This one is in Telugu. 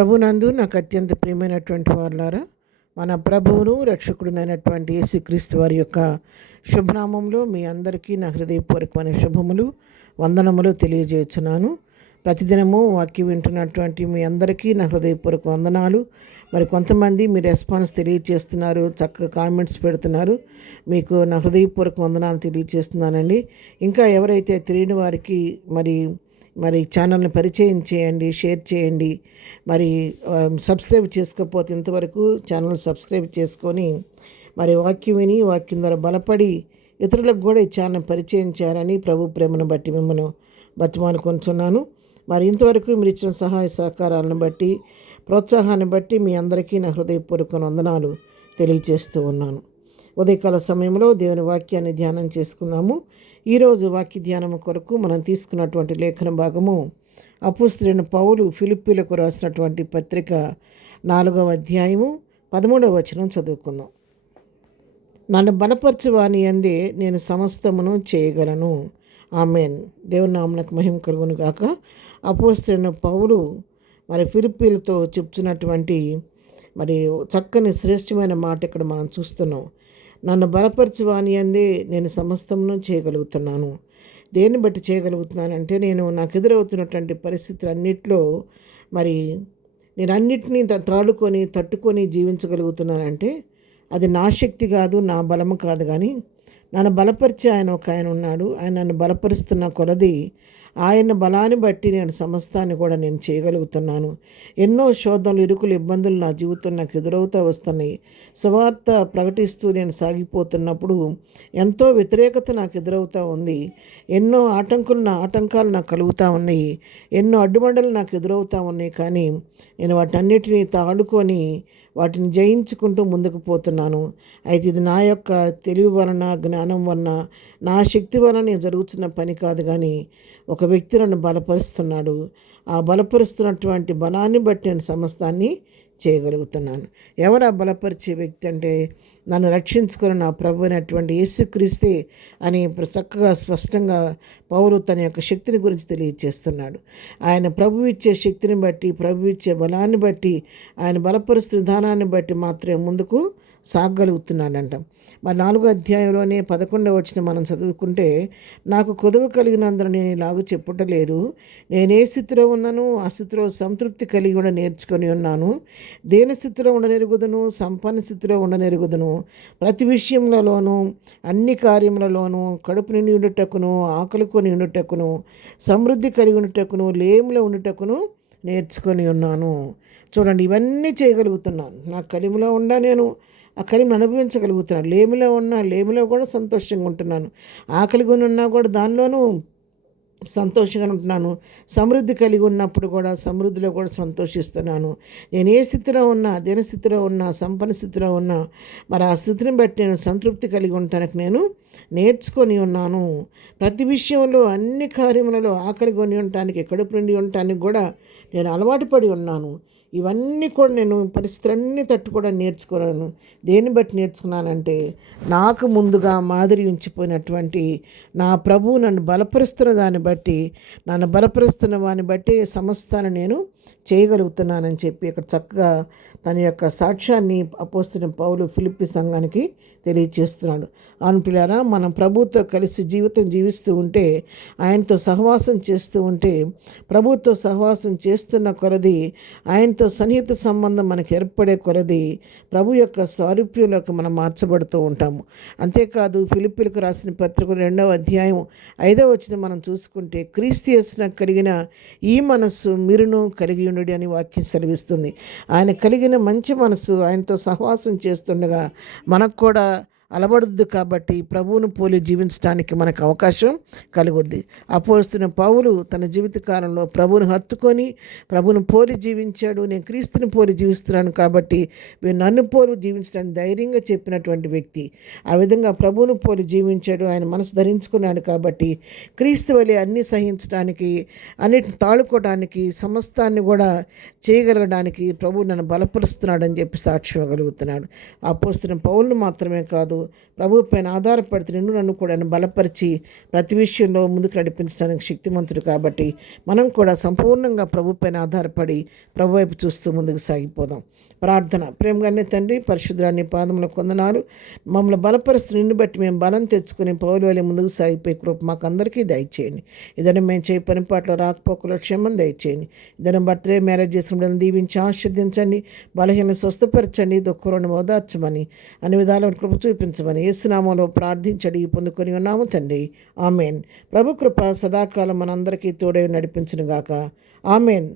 ప్రభునందు నాకు అత్యంత ప్రియమైనటువంటి వారులారా, మన ప్రభువును రక్షకుడునైనటువంటి యేసుక్రీస్తు వారి యొక్క శుభనామంలో మీ అందరికీ నా హృదయపూర్వకమైన శుభములు, వందనములు తెలియజేస్తున్నాను. ప్రతిదినము వాక్యం వింటున్నటువంటి మీ అందరికీ నా హృదయపూర్వక వందనాలు. మరి కొంతమంది మీ రెస్పాన్స్ తెలియజేస్తున్నారు, చక్కగా కామెంట్స్ పెడుతున్నారు. మీకు నా హృదయపూర్వక వందనాలు తెలియజేస్తున్నానండి. ఇంకా ఎవరైతే తెలియని వారికి మరి ఛానల్ని పరిచయం చేయండి, షేర్ చేయండి. మరి సబ్స్క్రైబ్ చేసుకోకపోతే ఇంతవరకు ఛానల్ సబ్స్క్రైబ్ చేసుకొని మరి వాక్యం విని వాక్యం ద్వారా బలపడి ఇతరులకు కూడా ఈ ఛానల్ పరిచయం చేయాలని ప్రభు ప్రేమను బట్టి మిమ్మల్ని బతిమాలుకొంటున్నాను. మరి ఇంతవరకు మీరు ఇచ్చిన సహాయ సహకారాలను బట్టి, ప్రోత్సాహాన్ని బట్టి మీ అందరికీ నా హృదయపూర్వక వందనాలు తెలియజేస్తూ ఉన్నాను. ఉదయకాల సమయంలో దేవుని వాక్యాన్ని ధ్యానం చేసుకుందాము. ఈరోజు వాక్య ధ్యానం కొరకు మనం తీసుకున్నటువంటి లేఖన భాగము అపోస్తలుడైన పౌలు ఫిలిప్పీలకు రాసినటువంటి పత్రిక 4వ అధ్యాయము 13వ వచనం చదువుకుందాం. నన్ను బలపరచువాని యందే నేను సమస్తమును చేయగలను. ఆమేన్. దేవుని నామమునకు మహిమ కలుగును గాక. అపోస్తలుడైన పౌలు మరి ఫిలిప్పీలతో చెప్తున్నటువంటి మరి చక్కని శ్రేష్టమైన మాట ఇక్కడ మనం చూస్తున్నాం. నన్ను బలపరచువాని యందే నేను సమస్తమును చేయగలుగుతున్నాను. దేన్ని బట్టి చేయగలుగుతున్నానంటే, నాకు ఎదురవుతున్నటువంటి పరిస్థితులన్నిటిలో మరి నేను అన్నిటినీ తట్టుకొని జీవించగలుగుతున్నానంటే అది నా శక్తి కాదు, నా బలము కాదు, కానీ నన్ను బలపరిచే ఆయన ఉన్నాడు. ఆయన నన్ను బలపరుస్తున్న కొలది ఆయన బలాన్ని బట్టి నేను సమస్తాన్ని కూడా నేను చేయగలుగుతున్నాను. ఎన్నో శోధనలు, ఇరుకులు, ఇబ్బందులు నా జీవితం నాకు ఎదురవుతూ వస్తున్నాయి. సువార్త ప్రకటిస్తూ నేను సాగిపోతున్నప్పుడు ఎంతో వ్యతిరేకత నాకు ఎదురవుతూ ఉంది. ఎన్నో ఆటంకాలు నాకు కలుగుతూ ఉన్నాయి. ఎన్నో అడ్డుబండలు నాకు ఎదురవుతూ ఉన్నాయి. కానీ నేను వాటన్నిటిని తాడుకొని వాటిని జయించుకుంటూ ముందుకు పోతున్నాను. అయితే ఇది నా యొక్క తెలివి వలన, జ్ఞానం వలన, నా శక్తి వలన జరుగుతున్న పని కాదు, కానీ ఒక వ్యక్తి నన్ను బలపరుస్తున్నాడు. ఆ బలపరుస్తున్నటువంటి బలాన్ని బట్టి నేను సమస్తాన్ని చేయగలుగుతున్నాను. ఎవరు ఆ బలపరిచే వ్యక్తి అంటే, నన్ను రక్షించుకుని నా ప్రభు అయినటువంటి యేసుక్రీస్తే అని చక్కగా స్పష్టంగా పౌలు తన యొక్క శక్తిని గురించి తెలియజేస్తున్నాడు. ఆయన ప్రభు ఇచ్చే శక్తిని బట్టి, ప్రభు ఇచ్చే బలాన్ని బట్టి, ఆయన బలపరుస్తున్న విధానాన్ని బట్టి మాత్రమే ముందుకు సాగగలుగుతున్నాడంట. మరి 4వ అధ్యాయంలోనే 11వ వచనం మనం చదువుకుంటే, నాకు కొదువ కలిగినందున నేను ఇలాగ చెప్పుటలేదు. నేను ఏ స్థితిలో ఉన్నాను, ఆ స్థితిలో సంతృప్తి కలిగి కూడా నేర్చుకొని ఉన్నాను. దేని స్థితిలో ఉండనెరుగుదును, సంపన్న స్థితిలో ఉండనెరుగుదును. ప్రతి విషయములలోనూ, అన్ని కార్యములలోనూ కడుపు నిండి ఉండుటకును, ఆకలి కొని ఉండుటకును, సమృద్ధి కలిగి ఉండుటకును, లేమిలో ఉండుటకును నేర్చుకొని ఉన్నాను. చూడండి, ఇవన్నీ చేయగలుగుతున్నాను. నా కలిమిలో ఉండా నేను ఆ కలిమిని అనుభవించగలుగుతున్నాను. లేమిలో కూడా సంతోషంగా ఉంటున్నాను. ఆకలి కొని ఉన్నా కూడా దానిలోనూ సంతోషంగా ఉంటున్నాను. సమృద్ధి కలిగి ఉన్నప్పుడు కూడా సమృద్ధిలో కూడా సంతోషిస్తున్నాను. నేను ఏ స్థితిలో ఉన్నా, దేని స్థితిలో ఉన్నా, సంపన్న స్థితిలో ఉన్నా, మరి ఆ స్థితిని బట్టి నేను సంతృప్తి కలిగి ఉండటానికి నేను నేర్చుకొని ఉన్నాను. ప్రతి విషయంలో, అన్ని కార్యములలో ఆకలి కొని ఉండటానికి, కడుపు నిండి ఉండటానికి కూడా నేను అలవాటు పడి ఉన్నాను. ఇవన్నీ కూడా నేను పరిస్థితులన్నీ తట్టుకోవడం నేర్చుకున్నాను. దేన్ని బట్టి నేర్చుకున్నానంటే, నాకు ముందుగా మాదిరి ఉంచిపోయినటువంటి నా ప్రభువు నన్ను బలపరుస్తున్న దాన్ని బట్టి, నన్ను బలపరుస్తున్న వాని బట్టి సమస్తాన్ని నేను చేయగలుగుతున్నానని చెప్పి ఇక్కడ చక్కగా తన యొక్క సాక్ష్యాన్ని అపోస్తలుడైన పౌలు ఫిలిప్పీ సంఘానికి తెలియజేస్తున్నాడు. అవును పిల్లారా, మనం ప్రభువుతో కలిసి జీవితం జీవిస్తూ ఉంటే, ఆయనతో సహవాసం చేస్తూ ఉంటే, ప్రభువుతో సహవాసం చేస్తున్న కొలది, ఆయనతో సన్నిహిత సంబంధం మనకు ఏర్పడే కొలది ప్రభు యొక్క స్వారూప్యంలోకి మనం మార్చబడుతూ ఉంటాము. అంతేకాదు, ఫిలిప్పీలకు రాసిన పత్రిక 2వ అధ్యాయం 5వ వచనం మనం చూసుకుంటే, క్రీస్తు యేసునకు కలిగిన ఈ మనస్సు మీరును కలిగి ఉండుడి అని వాక్యం సెలవిస్తుంది. ఆయన కలిగిన మంచి మనసు ఆయనతో సహవాసం చేస్తుండగా మనకు కూడా అలవడద్దు. కాబట్టి ప్రభువును పోలి జీవించడానికి మనకు అవకాశం కలుగుద్ది. అపోస్తలుడైన పౌలు తన జీవితకాలంలో ప్రభువును హత్తుకొని ప్రభువును పోలి జీవించాడు. నేను క్రీస్తుని పోలి జీవిస్తున్నాను కాబట్టి మీరు నన్ను పోలి జీవించడానికి ధైర్యంగా చెప్పినటువంటి వ్యక్తి. ఆ విధంగా ప్రభువును పోలి జీవించాడు. ఆయన మనసు ధరించుకున్నాడు కాబట్టి క్రీస్తు వలె అన్నీ సహించడానికి, అన్నిటిని తాళుకోవడానికి, సమస్తాన్ని కూడా చేయగలగడానికి ప్రభువు నన్ను బలపరుస్తున్నాడని చెప్పి సాక్ష్యం ఇవ్వగలుగుతున్నాడు. అపోస్తలుడైన పౌలును మాత్రమే కాదు, ప్రభు పైన ఆధారపడితే నిన్ను నన్ను కూడా బలపరిచి ప్రతి విషయంలో ముందుకు నడిపించడానికి శక్తిమంతుడు కాబట్టి మనం కూడా సంపూర్ణంగా ప్రభు పైన ఆధారపడి ప్రభు వైపు చూస్తూ ముందుకు సాగిపోదాం. ప్రార్థన. ప్రేమగానే తండ్రి, పరిశుద్ధాన్ని పాదముల కొందనాలు, మమ్మల్ని బలపరుస్తూ నిన్ను బట్టి మేము బలం తెచ్చుకుని పౌలు వలె ముందుకు సాగిపోయి కృప మాకు అందరికీ దయచేయండి. ఇదైనా మేము చేయ పని పాటలో రాకపోకలో క్షేమం దయచేయండి. ఇదైనా బర్త్డే మ్యారేజ్ చేసినప్పుడు దీవించి ఆశీర్దించండి, బలహీన స్వస్థపరచండి, దుఃఖంలో ఓదార్చమని అన్ని విధాలను కృప చూపించమని యేసునామంలో ప్రార్థించడి పొందుకొని ఉన్నాము తండ్రి. ఆమెన్. ప్రభు కృప సదాకాలం మనందరికీ తోడై నడిపించునుగాక. ఆమెన్.